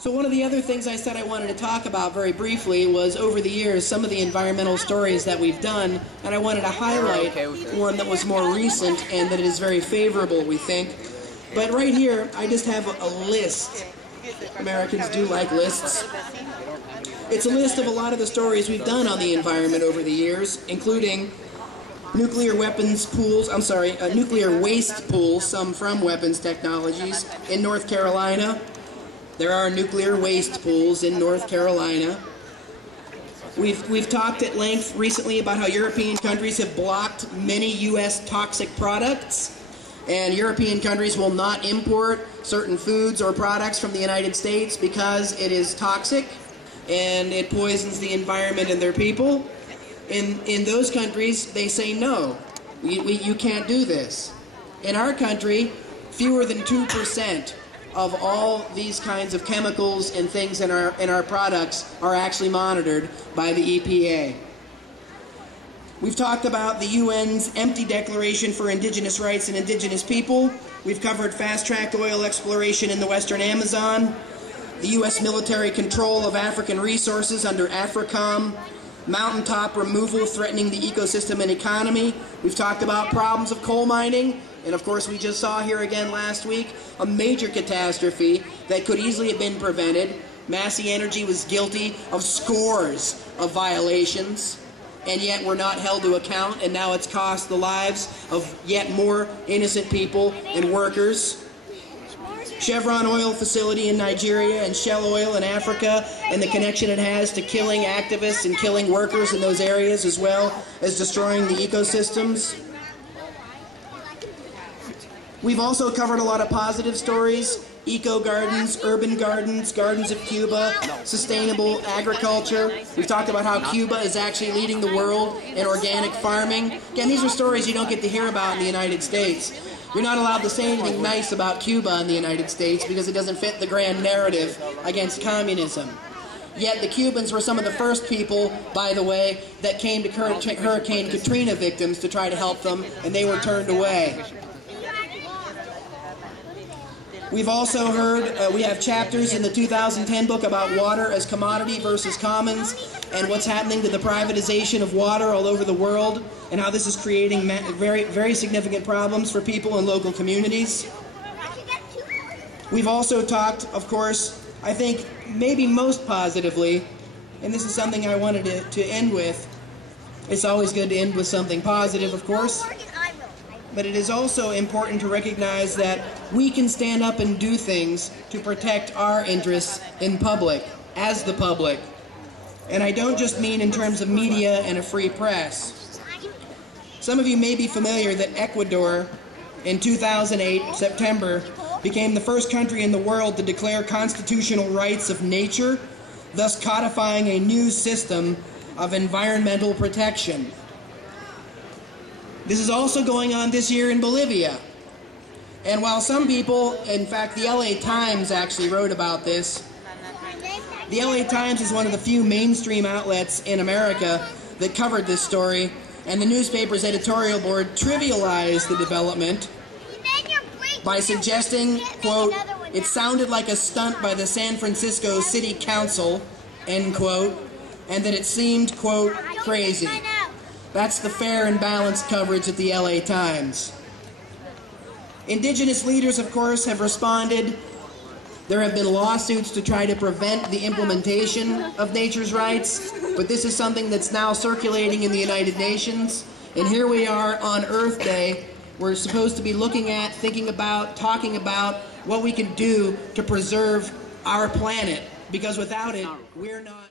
So one of the other things I said I wanted to talk about very briefly was, over the years, some of the environmental stories that we've done, and I wanted to highlight one that was more recent and that is very favorable, we think. But right here, I just have a list. Americans do like lists. It's a list of a lot of the stories we've done on the environment over the years, including nuclear weapons pools, nuclear waste pools, some from weapons technologies, in North Carolina. There are nuclear waste pools in North Carolina. We've talked at length recently about how European countries have blocked many U.S. toxic products, and European countries will not import certain foods or products from the United States because it is toxic and it poisons the environment and their people. In those countries, they say no, you can't do this. In our country, fewer than 2% of all these kinds of chemicals and things in our products are actually monitored by the EPA. We've talked about the UN's empty declaration for indigenous rights and indigenous people. We've covered fast-tracked oil exploration in the western Amazon, the U.S. military control of African resources under AFRICOM, mountaintop removal threatening the ecosystem and economy. We've talked about problems of coal mining, and of course we just saw here again last week a major catastrophe that could easily have been prevented. Massey Energy was guilty of scores of violations, and yet we're not held to account, and now it's cost the lives of yet more innocent people and workers. Chevron oil facility in Nigeria and Shell oil in Africa, and the connection it has to killing activists and killing workers in those areas, as well as destroying the ecosystems. We've also covered a lot of positive stories: eco gardens, urban gardens, gardens of Cuba, sustainable agriculture. We've talked about how Cuba is actually leading the world in organic farming. Again, these are stories you don't get to hear about in the United States. You're not allowed to say anything nice about Cuba in the United States because it doesn't fit the grand narrative against communism. Yet the Cubans were some of the first people, by the way, that came to Hurricane Katrina victims to try to help them, and they were turned away. We've also heard, we have chapters in the 2010 book about water as commodity versus commons, and what's happening to the privatization of water all over the world, and how this is creating very, very significant problems for people in local communities. We've also talked, of course, I think maybe most positively, and this is something I wanted to end with. It's always good to end with something positive, of course. But it is also important to recognize that we can stand up and do things to protect our interests in public, as the public. And I don't just mean in terms of media and a free press. Some of you may be familiar that Ecuador, in 2008, September, became the first country in the world to declare constitutional rights of nature, thus codifying a new system of environmental protection. This is also going on this year in Bolivia. And while some people, in fact the LA Times actually wrote about this, the LA Times is one of the few mainstream outlets in America that covered this story, and the newspaper's editorial board trivialized the development by suggesting, quote, "It sounded like a stunt by the San Francisco City Council," end quote, and that it seemed, quote, "crazy." That's the fair and balanced coverage at the LA Times. Indigenous leaders, of course, have responded. There have been lawsuits to try to prevent the implementation of nature's rights, but this is something that's now circulating in the United Nations. And here we are on Earth Day. We're supposed to be looking at, thinking about, talking about what we can do to preserve our planet, because without it, we're not...